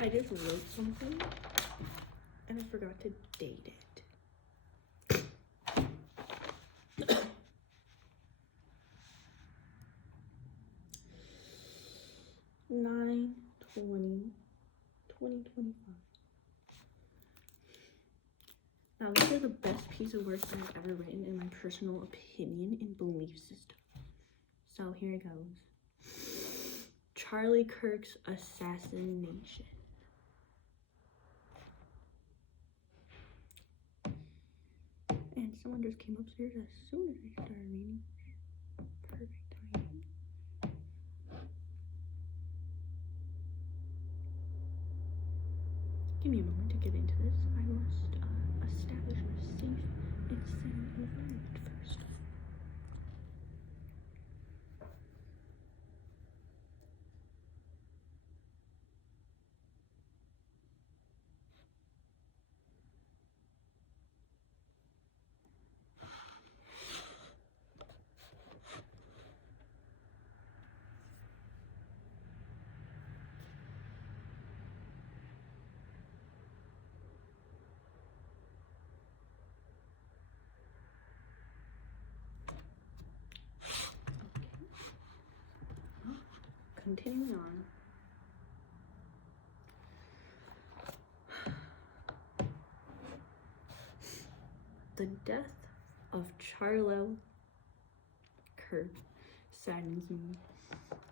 I just wrote something and I forgot to date it. 9/20/2025. Now this is the best piece of work that I've ever written in my personal opinion and belief system. So here it goes. Charlie Kirk's Assassination. And someone just came upstairs as soon as I started reading. Perfect timing. Give me a moment to get into this. I must establish a safe and sane environment first. Continuing on. The death of Charlie Kirk saddens me.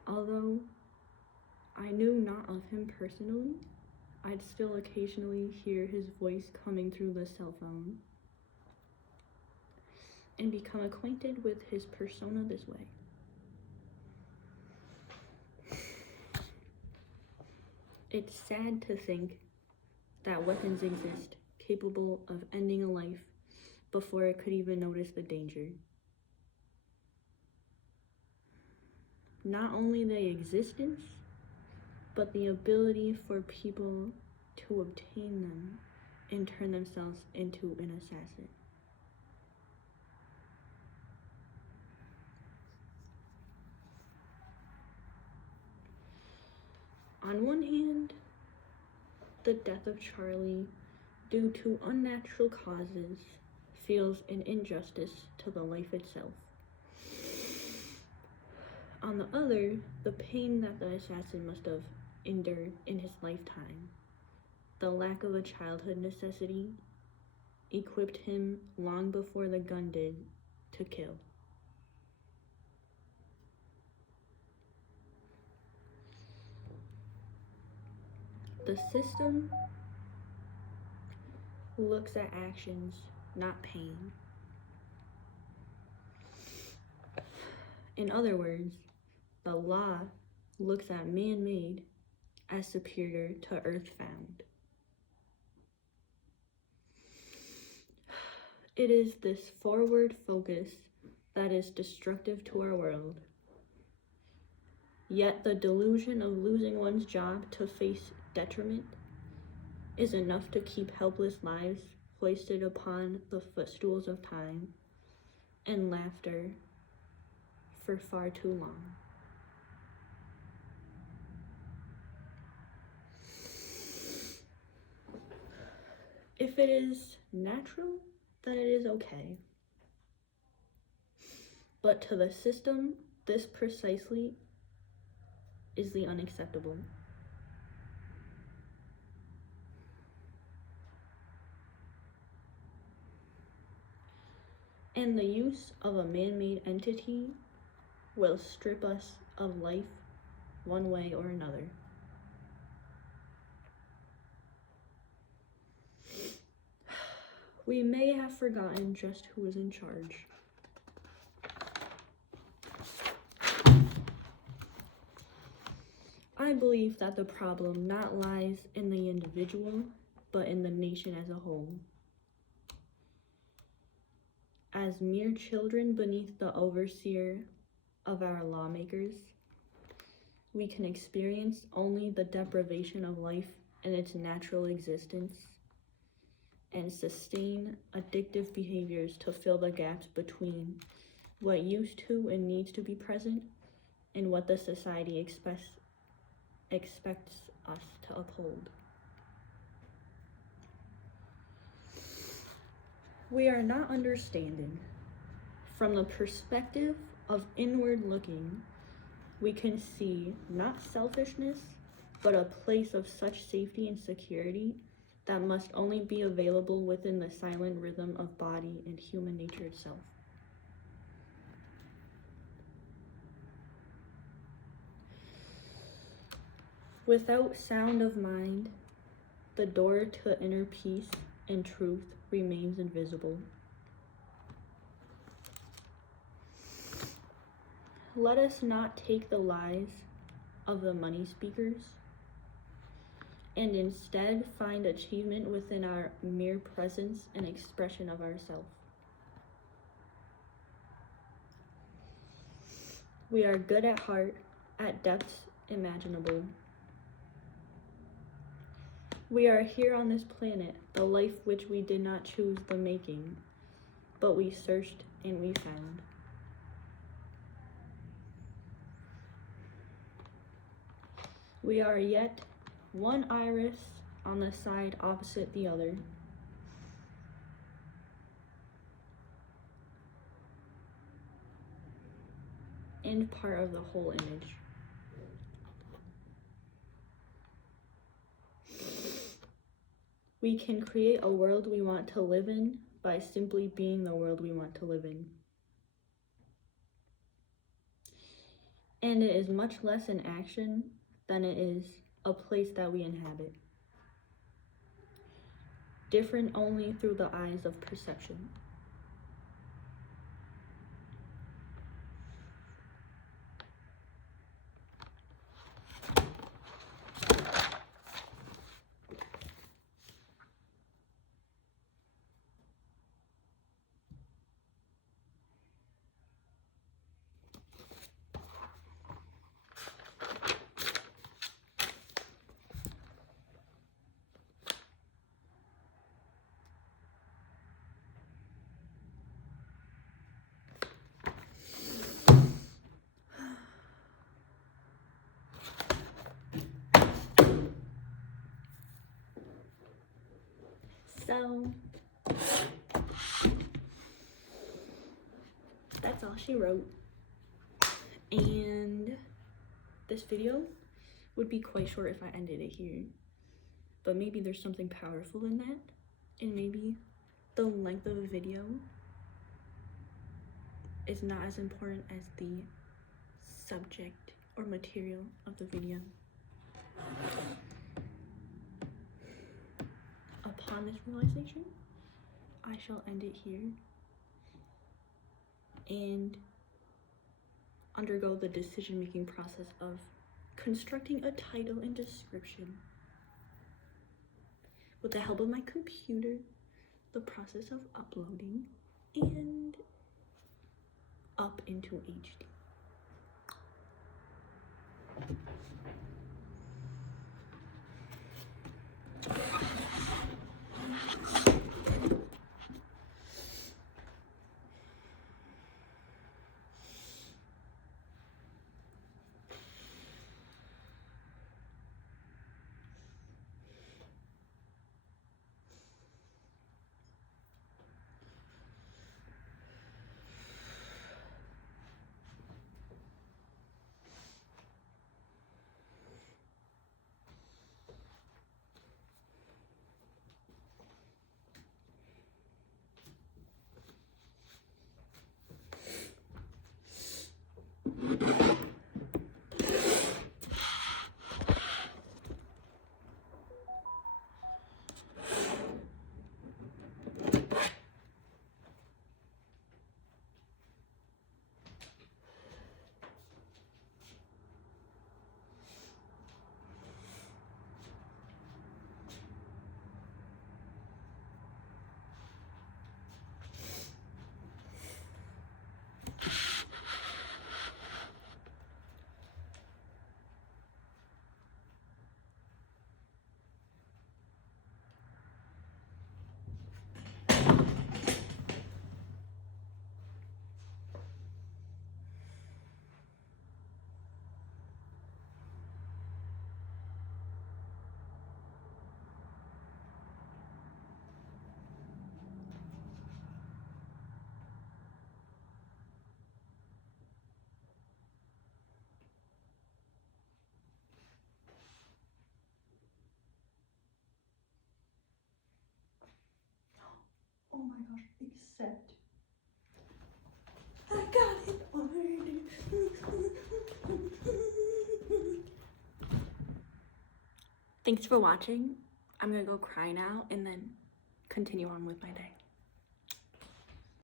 Although I knew not of him personally, I'd still occasionally hear his voice coming through the cell phone and become acquainted with his persona this way. It's sad to think that weapons exist capable of ending a life before it could even notice the danger. Not only the existence, but the ability for people to obtain them and turn themselves into an assassin. On one hand, the death of Charlie, due to unnatural causes, feels an injustice to the life itself. On the other, the pain that the assassin must have endured in his lifetime, the lack of a childhood necessity, equipped him long before the gun did to kill. The system looks at actions, not pain. In other words, the law looks at man-made as superior to earth-found. It is this forward focus that is destructive to our world. Yet the delusion of losing one's job to face detriment is enough to keep helpless lives hoisted upon the footstools of time and laughter for far too long. If it is natural, then it is okay. But to the system, this precisely is the unacceptable. And the use of a man-made entity will strip us of life one way or another. We may have forgotten just who is in charge. I believe that the problem not lies in the individual, but in the nation as a whole. As mere children beneath the overseer of our lawmakers, we can experience only the deprivation of life in its natural existence and sustain addictive behaviors to fill the gaps between what used to and needs to be present and what the society expects expects us to uphold. We are not understanding. From the perspective of inward looking, we can see not selfishness, but a place of such safety and security that must only be available within the silent rhythm of body and human nature itself. Without sound of mind, the door to inner peace and truth remains invisible. Let us not take the lies of the money speakers and instead find achievement within our mere presence and expression of ourselves. We are good at heart, at depths imaginable. We are here on this planet, the life which we did not choose the making, but we searched and we found. We are yet one iris on the side opposite the other. And part of the whole image. We can create a world we want to live in by simply being the world we want to live in. And it is much less an action than it is a place that we inhabit. Different only through the eyes of perception. So, that's all she wrote. And this video would be quite short if I ended it here. But maybe there's something powerful in that. And maybe the length of a video is not as important as the subject or material of the video. Upon this realization, I shall end it here and undergo the decision-making process of constructing a title and description. With the help of my computer, the process of uploading, and up into HD. set. I got it ordered. Thanks for watching. I'm gonna go cry now and then continue on with my day.